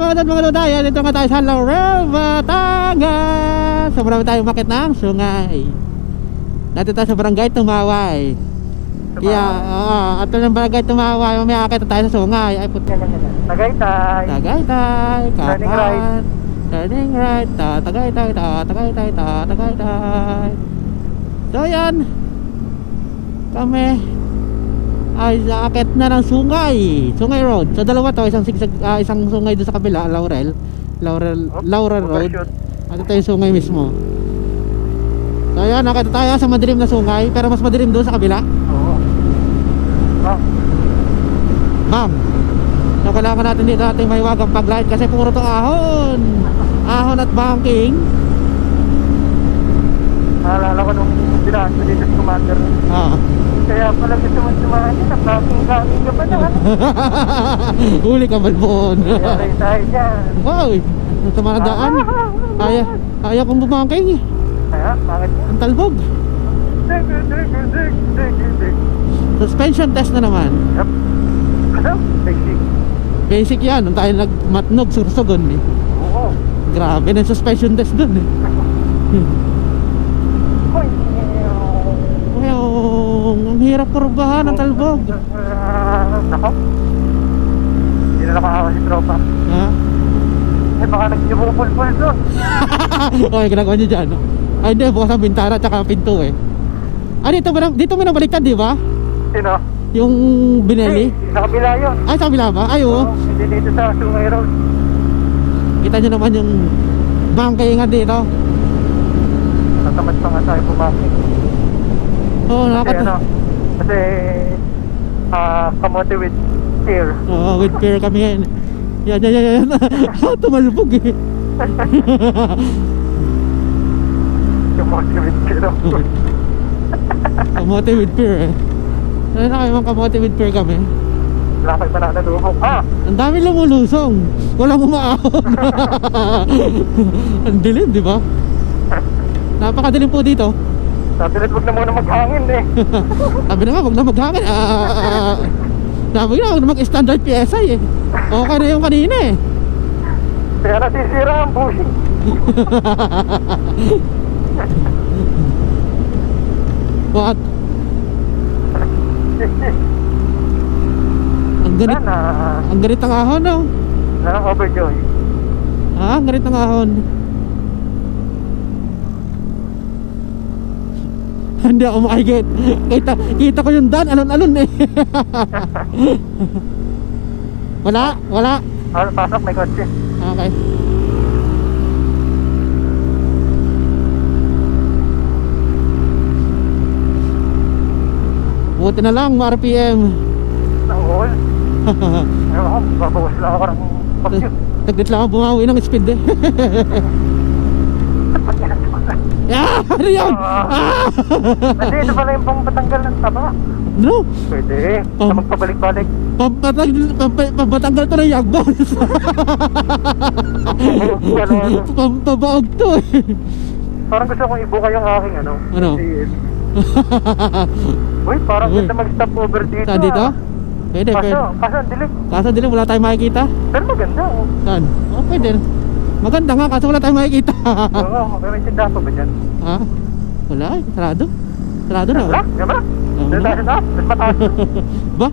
mga dad, mga loday. Dito nga tayo sa Laurel, Batangas. So marami tayong makit ng sungay. Dito tayo sa barangay Tumaway. Kaya, at ng barangay Tumaway, mamaya akit tayo sa sungay. Ay puti. Tagaytay. Tagaytay, Turning right. Kapan. Turning right. Tagaytay, Tagaytay, Tagaytay. So yan. Kami ay akit na ng Sungay Road. So dalawa to, isang sungay doon sa kabila, Laurel Road. At ito yung sungay mismo. So ayan, akit tayo sa madilim na sungay, pero mas madilim doon sa kabila. Oo. Ma'am, so kailangan natin dito ating may wagang paglight kasi puro to ahon at banking. Naalala ko nung dinaan ko dito sa Commander. Kaya pala gusto mo sumahan yun, nagkaking ka pa na. Huli ka balbon. Kaya rin tayo dyan. Wow, sa mga daan ayaw kong bumangking. Kaya, bakit mo? Ang talbog. Suspension test na naman. Yup. Ano? Basic. Basic yan, nung tayo nagmatnog sursogon eh. Oo. Grabe na yung suspension test dun eh. Ang hirap kurbahan ng talbog. Nako. Hindi na nakakawa si tropa. Ha? Eh baka nagsimupulpul doon. Okay, ginagawa nyo dyan. Ay hindi, bukas ang bintana at saka pinto eh. Ah, dito mo nabaliktad, di ba? Sino? Yung Binelli. Sa kabila yun. Ay, sa kabila ba? Ay, oo. Hindi dito sa Sungay Road. Kita nyo naman yung bangkay nga dito. Tatamad pa nga tayo pumasok. Oo, Kasi kamote with fear. Oo, with fear kami ngayon. Yan. Tumalbog eh. Kamote with fear. Kamote with fear eh. Ano na kayo mga kamote with fear kami? Lakay pa na nadukok. Ang dami lumulusong. Walang umaahon. Ang dilim, di ba? Napakadilim po dito. Sabi na huwag na muna maghangin eh. Sabi na nga, huwag na maghangin. Sabi na, huwag na mag-standard PSI eh. Okay na yung kanina eh. Kaya nasisira ang bushing. What? Ang ganit ang ahon, no? Overjoy. Ang ganit ang ahon. Hindi ako makikit. Kita ko yung daan, alon-alon eh. Wala. Pasok, may kotse. Okay. Buti na lang, RPM. Nangol. Ayaw ako, babawas lang ako ng pag-shoot. Taglit lang ako bumawi ng speed eh. Ano yun? Hindi, ito pala yung pang patanggal ng taba. No? Pwede, sa magpabalik-balik. Pampatanggal to ng yagbons. Pampabaog to eh. Parang gusto kong ibuka yung aking ano. Ano? Uy, parang ganda mag-stop over dito. Saan dito? Pwede. Kaso dilim. Kaso dilim, wala tayong makikita. Pero maganda oh. Saan? Pwede. Maganda nga, kaso wala tayong makikita. Oo, may tindahan pa ba dyan? Ha? Wala eh, sarado. Sarado na. Wala? Gama? Doon tayo na? Mas mataas. Ba?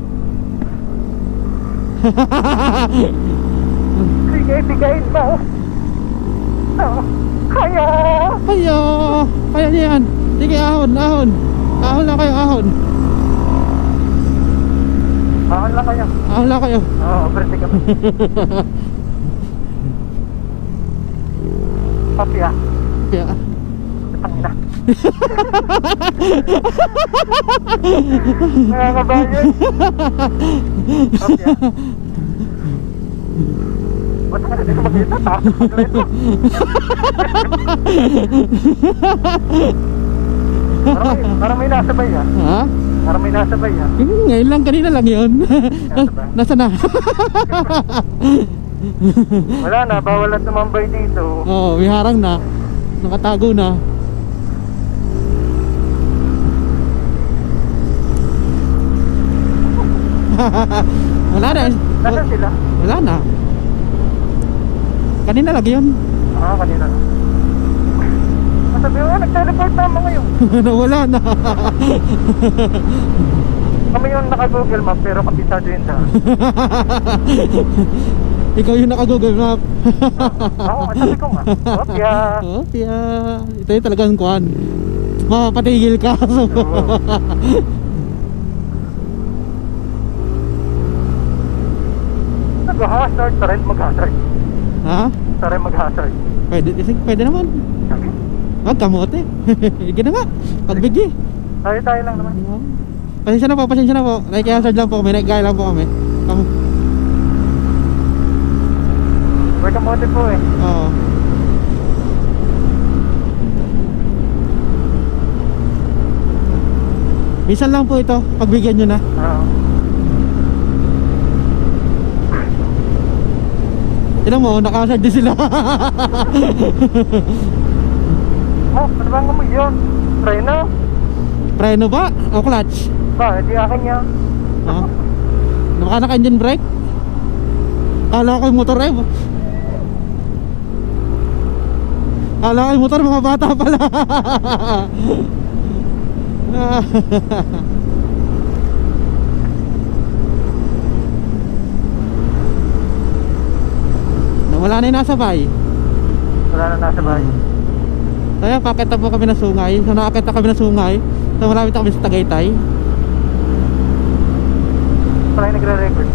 Sige, bigayin mo. Kaya Kaya niya yan. Sige, ahon. Ahon lang kayo, ahon. Ahon lang kayo. Oo, overtake kami. Papi ah. Yeah. Tangina. Nakakabayan. Papi ah. Ba't ka na dito makita? Takot ito. Parang may nasabay ah. Ha? Parang may nasabay ah. Ngayon lang, kanina lang yun. Nasa na? Wala na, bawal at tumambay dito. Oo, may harang na. Nakatago na. Wala na. Nasaan sila? Wala na. Kanina lagi yun. Kanina na. Sabi mo, nag-teleport naman ngayon. Nawala na. Kami yung naka-Google Map pero kabisado yun daan. Ikaw yung naka-Google Map. Oo, sabi ko nga. Opya. Oh, tiya. Ito yung talagang kuhan. Mapapatigil ka. Nag-hazard, taray mag-hazard. Ha? Taray mag-hazard. Pwede naman. Sabi, Wag kamote. Sige na nga. Pagbigay. tayo lang naman. Pasensya na po, pasensya na po. Nakikihazard lang po kami, nakikaya lang po kami. May kamote po eh. Oo. Minsan lang po ito, pagbigyan nyo na. Oo. Tignan mo, nakahazard din sila. Ano bang amoy yun? Preno? Preno ba? O clutch? Ba, hindi akin niya. Ha? Baka naka-engine brake? Kala ko yung motor eh. Kala ko yung motor, mga bata pala. Nawala na yung nasabay. Wala na nasa bahay. Kaya pakita po kami ng sungay. So nakakita kami ng sungay. So malapit na kami sa Tagaytay. Pala yung nagre-record.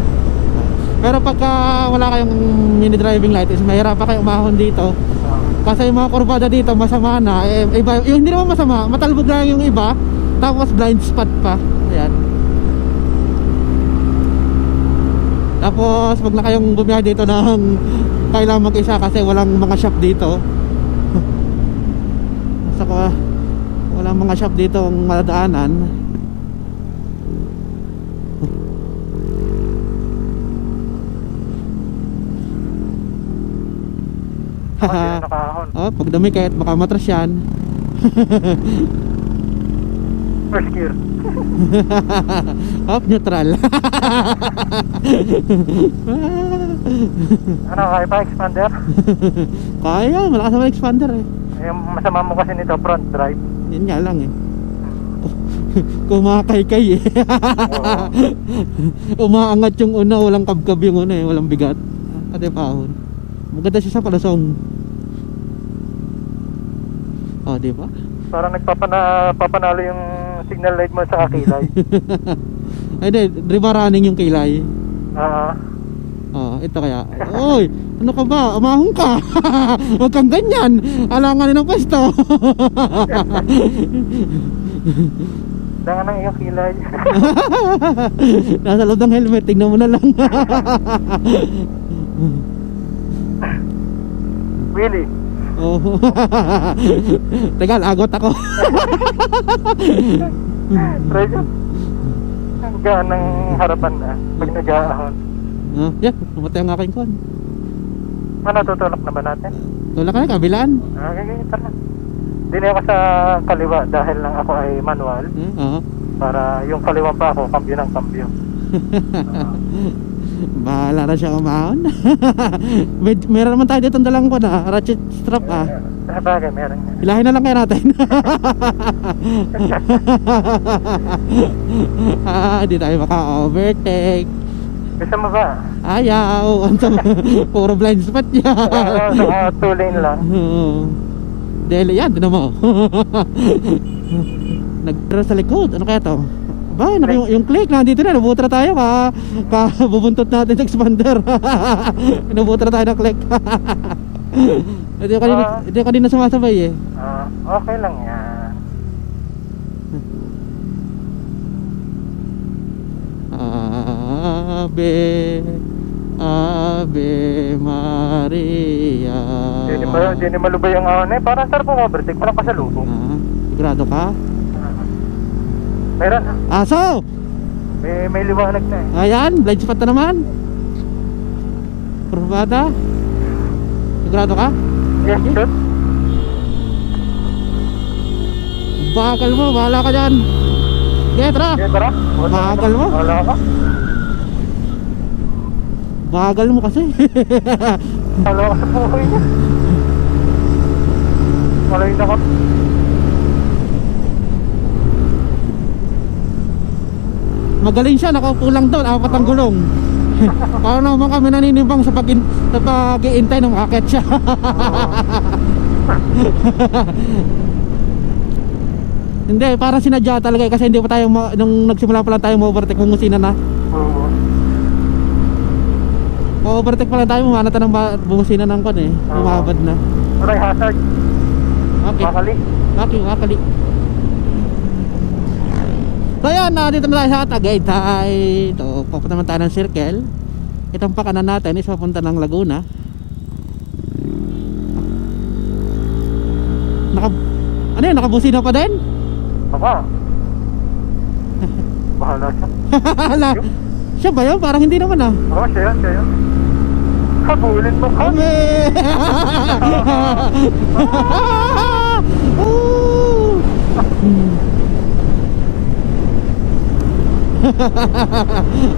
Pero pagka wala kayong mini driving light is mahirap pa kayo umahon dito. Kasi yung mga kurbada dito masama na iba, yung hindi naman masama, matalbog lang yung iba. Tapos blind spot pa. Ayan. Tapos wag na kayong bumiyahe dito ng kailangan mag-isa kasi walang mga shop dito. Saka walang mga shop dito ang madadaanan. Hindi na nakahon. Oh, pag dumikit baka matras yan. First gear. Off neutral. Ano, kaya pa expander? Kaya, malakas naman expander eh. Yung masama mo kasi nito, front drive. Yun nga lang eh. Kumakaykay eh. Umaangat yung una, walang kabkab yung una eh, walang bigat. Ate pahon. Maganda siya sa palasong. Oh, di ba? Parang nagpapanalo yung signal light mo sa kilay. Ay, di, driba running yung kilay. Ah, Ito kaya. Oy, ano ka ba? Umahon ka. Huwag kang ganyan. Alanganin ng pwesto. dangan ng iyong kilay. Nasa loob ng helmet, tignan mo na lang. Willie. Oh. Teka, agot ako. Try ko. Ang gaan ng harapan na pag nag-aahon. Yeah, namatay ang aking kon. Ano, tutulak na ba natin? Tulak ka na, kabilaan. Okay, tara. Dili ako sa kaliwa dahil lang ako ay manual. Oo. Para yung kaliwa pa ako, kambyo ng kambyo. Bahala na siya umahon. Meron naman tayo dito ang dalang ko na ratchet strap ah. Bagay, meron nga. Ilahin na lang kaya natin. Hindi tayo maka-overtake. Gusto mo ba? Ayaw. Puro blind spot niya. Naka 2 lane lang. Deli yan, tinan mo. Nagtira sa likod. Ano kaya to? Ba, yung click nandito na, nabutra tayo bubuntot natin sa expander. Nabutra tayo ng click. Ito kanina sumasabay eh. Okay lang yan. Ave Maria. Hindi malubay ang ahon eh. Parang sarap ang overtake, parang pasalubong. Sigurado ka? Meron ha? Aso! May liwanag na eh. Ayan, blind spot na naman. Probada. Sigurado ka? Yes, shoot. Bakal mo, bahala ka dyan. Tara. Okay, tara. Bagal mo. Wala ka. Bagal mo kasi. Kala ko sa buhay niya. Malay na ka. Magaling siya, nakaupo lang doon, apat ang gulong. Paano naman kami naninimbang sa pag-iintay ng makakit siya. Hindi, parang sinadya talaga kasi hindi pa tayo nung nagsimula pa lang tayo ma-overtake kung musina na. Oo. Ma-overtake pa lang tayo, mamanata ng bumusina ng kon eh. Umabad na. Aray, hazard. Okay. Makali. Makali. So yan, dito na tayo sa Tagaytay. Ito, papunta naman tayo ng circle. Itong pakanan natin is papunta ng Laguna. Ano yun, nakabusina pa din? Baka. Bahala siya. Hala, siya ba yun? Parang hindi naman ah. Oo, siya yan. Habulin mo ka. Kami!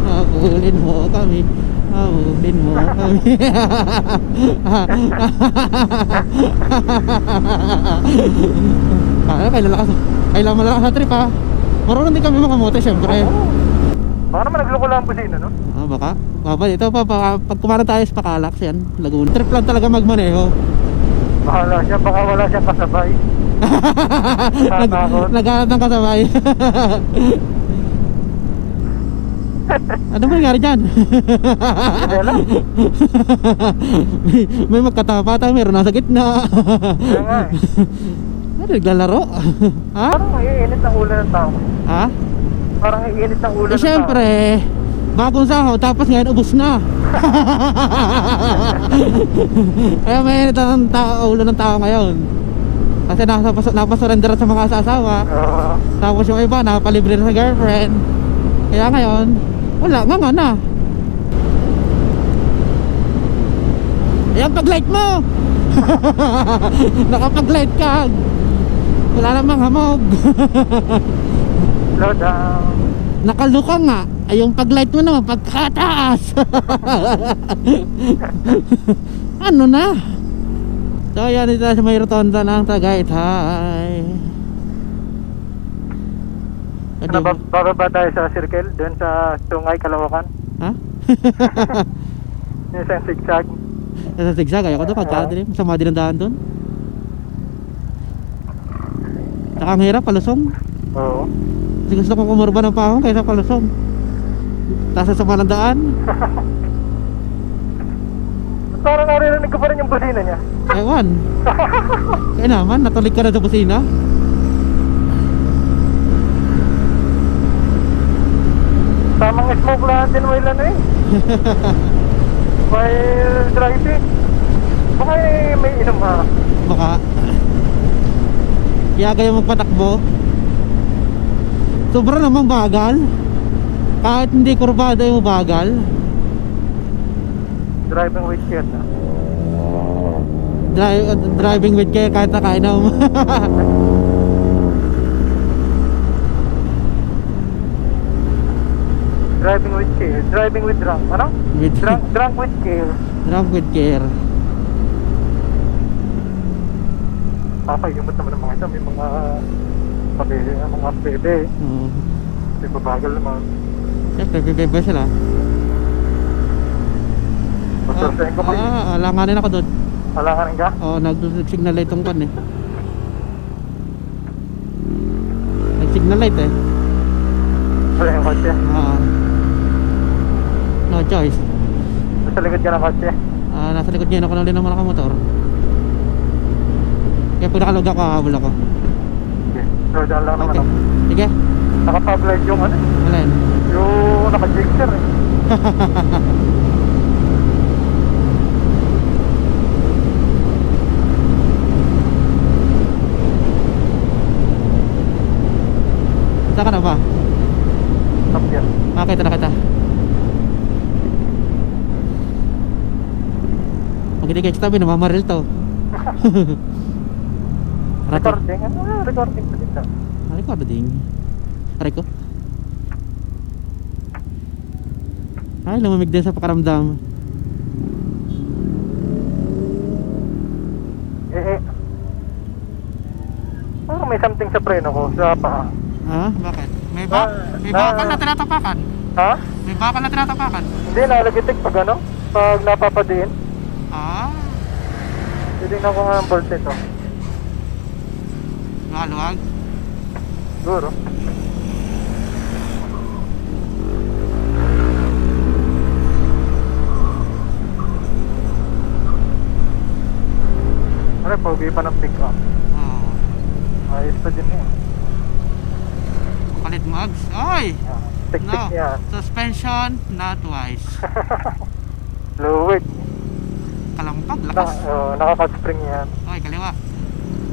Habulin mo kami. Habulin mo kami. Kailan malakas sa trip ha. Marunong din kami makamote syempre. Baka naman nagloko lang ang busina, no? Baka. Ito pa, pag kumara tayo sa Pakalax yan, Laguna. Trip lang talaga magmaneho. Bahala siya, baka wala siyang kasabay. Naghahanap ng kasabay. Ano ba nangyari dyan? Hindi lang. may magkatapatan, meron nasa gitna. Kaya nga eh. Ano, naglalaro? Ha? Parang iinit ng ulo ng tao. Ha? Parang iinit ng ulo ng tao. Siyempre, bagong sahod, tapos ngayon ubos na. Kaya may init ang ulo ng tao ngayon. Kasi napasurrender sa mga asawa. Tapos yung iba, napalibre na sa girlfriend. Kaya ngayon, wala, nga na. Ayan, pag-light mo! Nakapag-light ka. Wala namang hamog. Slow down. Nakaluka nga. Ay, yung pag-light mo naman, pagkataas. Ano na? So, yan, dito sa may rotonda ng Tagaytay. Bababa tayo sa circle, doon sa Tungay, Kalawakan. Ha? Yung isang zigzag. Sa zigzag, ayoko doon, pagkadilim. Sama din ang daan doon. Saka ang hirap, palusong. Oo. Kasi gusto kong kumurba ng pahong kaysa palusong. Tapos sa sama ng daan. Parang naririnig ko pa rin yung busina niya. Ewan. Kaya naman, natulig ka na sa busina. Tamang smoke lahat din mo ilan eh. While driving. Baka may inom ha. Baka. Kaya kayo magpatakbo. Sobra namang bagal. Kahit hindi kurbada yung bagal. Driving with care na. Driving with care kahit nakainom. Driving with care. Driving with drunk. Ano? Drunk with care. Drunk with care. Papayumot naman ng mga ito. May mga pabili, mga bebe. Oo. May babagal naman. Siyempre, bibebe sila. Masursayin ko kayo. Alanganin ako doon. Alanganin ka? Oo, nag-signal light tong pan eh. Nag-signal light eh. Wala yung kotse. No choice. Nasa likod ka ng kotse. Nasa likod niya ako na ulit ng mga motor. Kaya pag nakalog ako, hahabol ako. Okay. So, dyan lang naman Okay. ako. Sige. Naka-public yung ano? Alin? Yung naka-jigster eh. Saan ka na ba? Stop yan. Nakita na kita. Pag hindi kayo tabi, namamaril to. Recording? Ano? Recording pa din na. Recording. Aray ko. Ay, lumamig din sa pakaramdam. Parang may something sa preno ko, sa paa. Ha? Bakit? May Na- bakal na tinatapakan? Ha? May bakal na tinatapakan? Hindi, nalagitik pag ano? Pag napapadiin. Ah, Titignan ko nga ang bolt nito. maluwag. Siguro. Ano, pogi pa ng pick up. Oo. Ayos pa din yun. Palit mags. Oy! Tik-tik No. yan. Suspension, not wise. Fluid. Kalampag, lakas. Naka-cut-spring yan. Oy, kaliwa.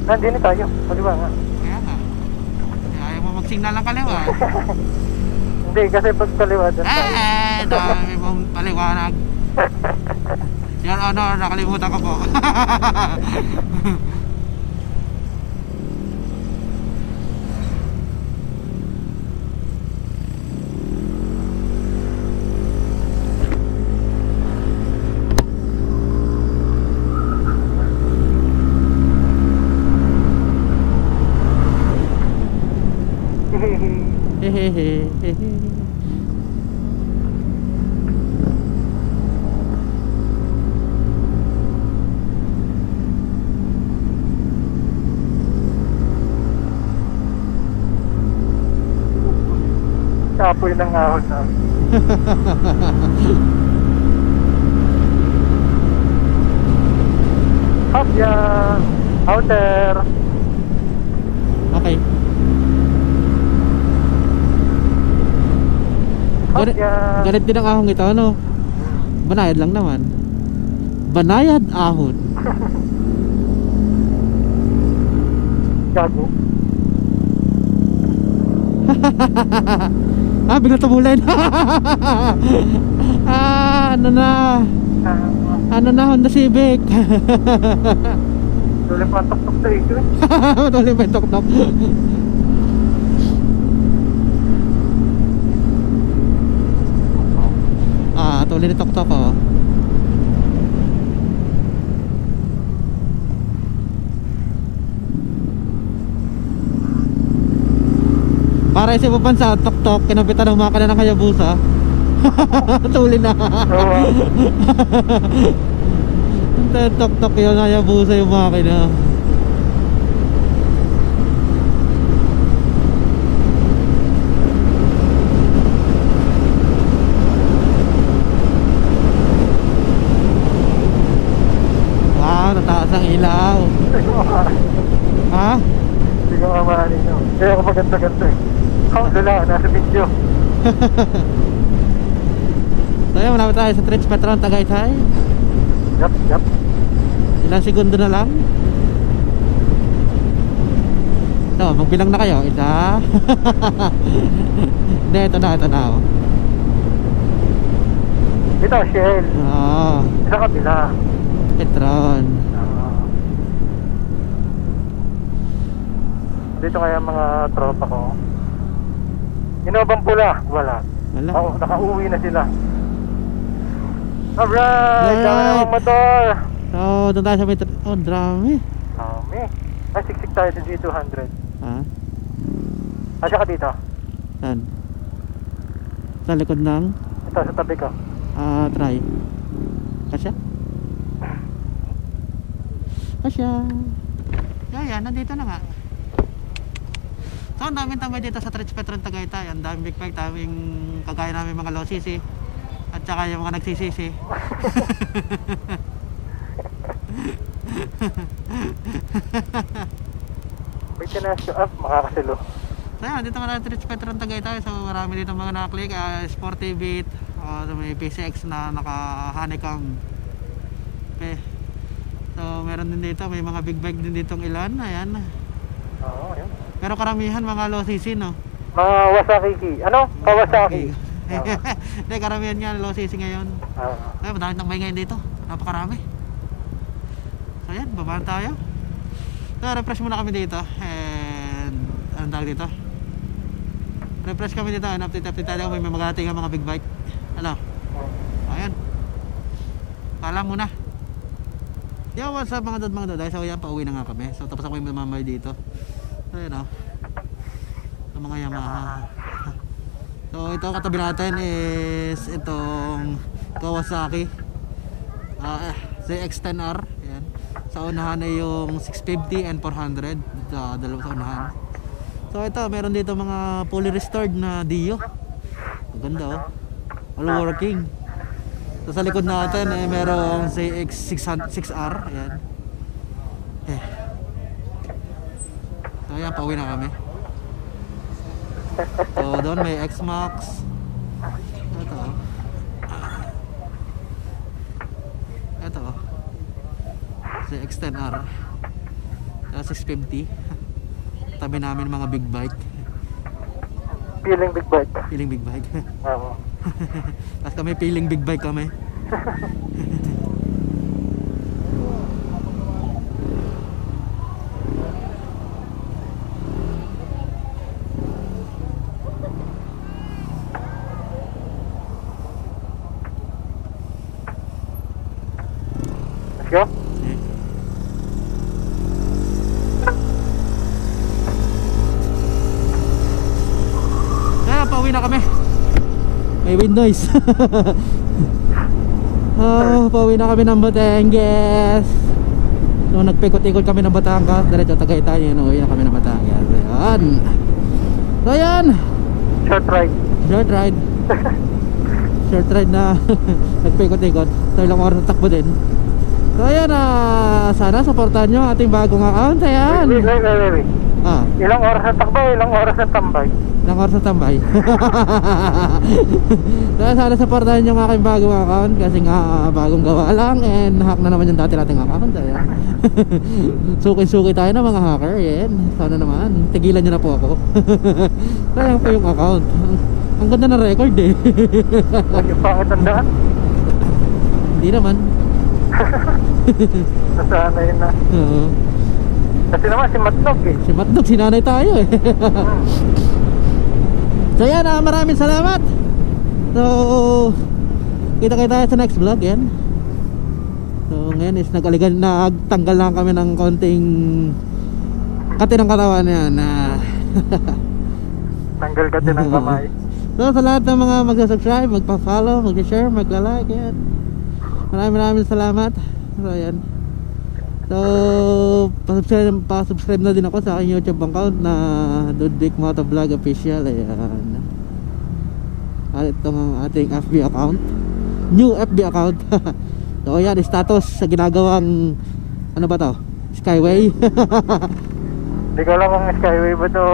Nandiyan tayo. Kaliwa nga. Kaya nga. Kaya ayaw mo mag-signal ng kaliwa. Hindi, kasi pag kaliwa dyan tayo. Dami mong paliwanag. Your Honor, nakalimutan ko po. Hehehe. Kapoy ng ahon na. Hop yan. Outer. Okay. Hop Ganit, yan. ganit din ang ahong ito, ano? Banayad lang naman. Banayad ahon. Gago. Bigla tumulay na. Ano na? Ano na, Honda Civic. Tuloy pa tok-tok sa ito eh. Tuloy pa yung tok-tok. Tuloy ni tok-tok, oh. Para sa ibang bansa, tok-tok, kinabitan ng makina ng Hayabusa. Tuloy na. Oo. Tok-tok yun, Hayabusa yung makina. Wow, nataas ang ilaw. Ha? Hindi ko mamahalin nyo. Kaya ako maganda-ganda eh. Oh, lala, nasa video. So yun, malapit tayo sa Trench Petron, Tagaytay. Yup, yup. Ilang segundo na lang. So, magbilang na kayo. Isa. Hindi, ito na, oh. Ito, Shell. Oo, Sa kabila. Petron. Dito kaya mga tropa ko. Inobang pula, wala. Wala. Oo, nakauwi na sila. Alright, Alright. dami namang motor. So, doon tayo sa may... Oh, drami. Dami. Ay, siksik tayo sa G200. Ha? Asya ka dito. Saan? Sa likod ng... Ito, sa tabi ko. Try. Kasya? Kasya. Yan, nandito na nga. So, ang daming tambay dito sa Trench Petron Tagaytay. Ang daming big bike, daming kagaya namin mga low CC. At saka yung mga nagsisisi. Wait ka na, makakasilo. So, yan, dito mga Trench Petron Tagaytay. So, marami dito mga nakaklik. Sporty Beat. May PCX na naka-honeycomb. Okay. So, meron din dito. May mga big bike din ditong ilan. Ayan. Oo, yun. Pero karamihan mga low CC, no? Mga Wasaki. Ano? Kawasaki. Hindi, karamihan nga low CC ngayon. Ay, madami tambay ngayon dito. Napakarami. So yan, babaan tayo. So, refresh muna kami dito. And, anong tawag dito? Refresh kami dito. Update tayo. May magating ang mga big bike. Ano? Ayan. Paalam muna. Yo, what's up mga dod? So yan, pauwi na nga kami. So tapos ako yung mamamay dito. Ayun o. Ang mga Yamaha. So ito katabi natin is itong Kawasaki ZX-10R. Ayan. Sa unahan ay yung 650 and 400. Dalawa sa unahan. So ito meron dito mga fully restored na Dio. Maganda oh. All working. So sa likod natin eh merong ZX6R. Ayan. So ayan, pauwi na kami. So doon may X-Max. Ito. Ito. ZX-10R. 650. Tabi namin mga big bike. Feeling big bike. Feeling big bike. Oo. Tapos kami feeling big bike kami. Let's go. Pauwi na kami. May wind noise. Pauwi na kami ng Batangas. So nagpikot-ikot kami ng Batangas, diretso Tagaytay, uwi na kami ng Batangas. Ayan. So ayan. Short ride. Short ride. Short ride na nagpikot-ikot. So ilang oras na takbo din. So ayan, sana supportahan nyo ating bagong account. Ayan. Wait. Ilang oras na takbo, ilang oras na tambay. Ilang oras na tambay. So sana supportahan nyo ang aking bagong account. Kasi nga bagong gawa lang. And hack na naman yung dati nating account. Ayan. Suki-suki tayo ng mga hacker. Ayan. Sana naman tigilan nyo na po ako. Sayang po yung account. Ang ganda ng record eh. Lagi pangit ang daan. Hindi naman. Nasanay na. Oo. Kasi naman si Matnog eh. Si Matnog, sinanay tayo eh. So yan, maraming salamat. So kita-kita tayo sa next vlog yan. So ngayon is nagtanggal lang kami ng konting kati ng katawan yan. Tanggal ka din ng kamay. So sa lahat ng mga magsa-subscribe, magpa-follow, mag-share, magla-like yan. Maraming salamat. So yan. So pa-subscribe na din ako sa aking YouTube account na Dudek Motovlog Official. Ayan. At itong ang ating FB account, new FB account. So ayan, status sa ginagawang ano ba to? Skyway. Hindi ko alam kung skyway ba to,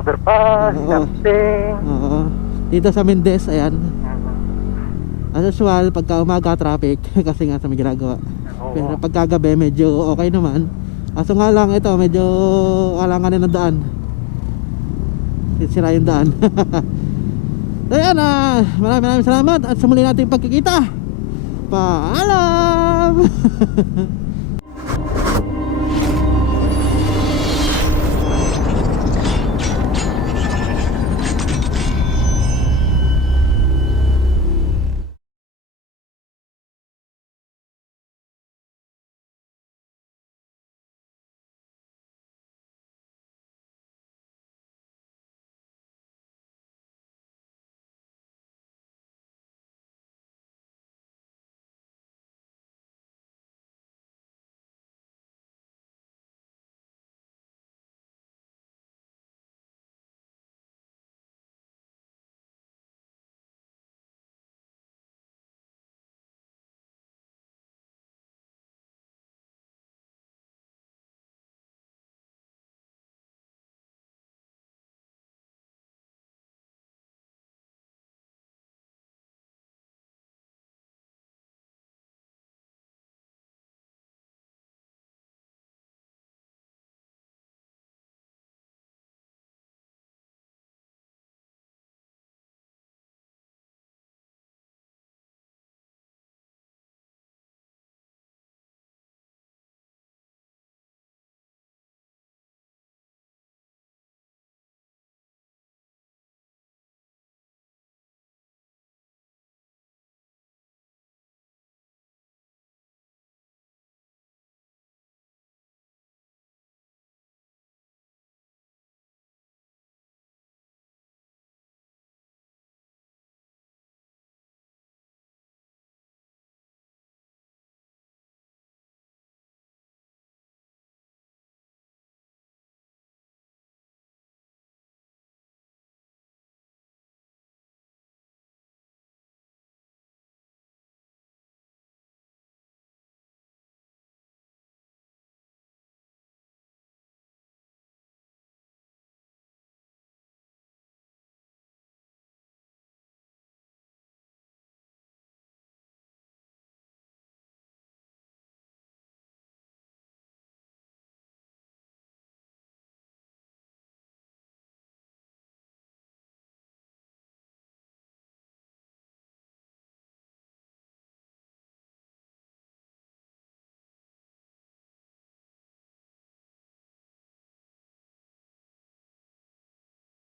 overpass, Oo. something. Oo. Dito sa Mendez, ayan. As usual, pagka umaga traffic kasi nga sa may ginagawa. Oo. Pero pagkagabi medyo okay naman. Kaso nga lang ito, medyo alanganin ng daan. Sira yung daan. So yan, maraming salamat at sa muli nating pagkikita. Paalam.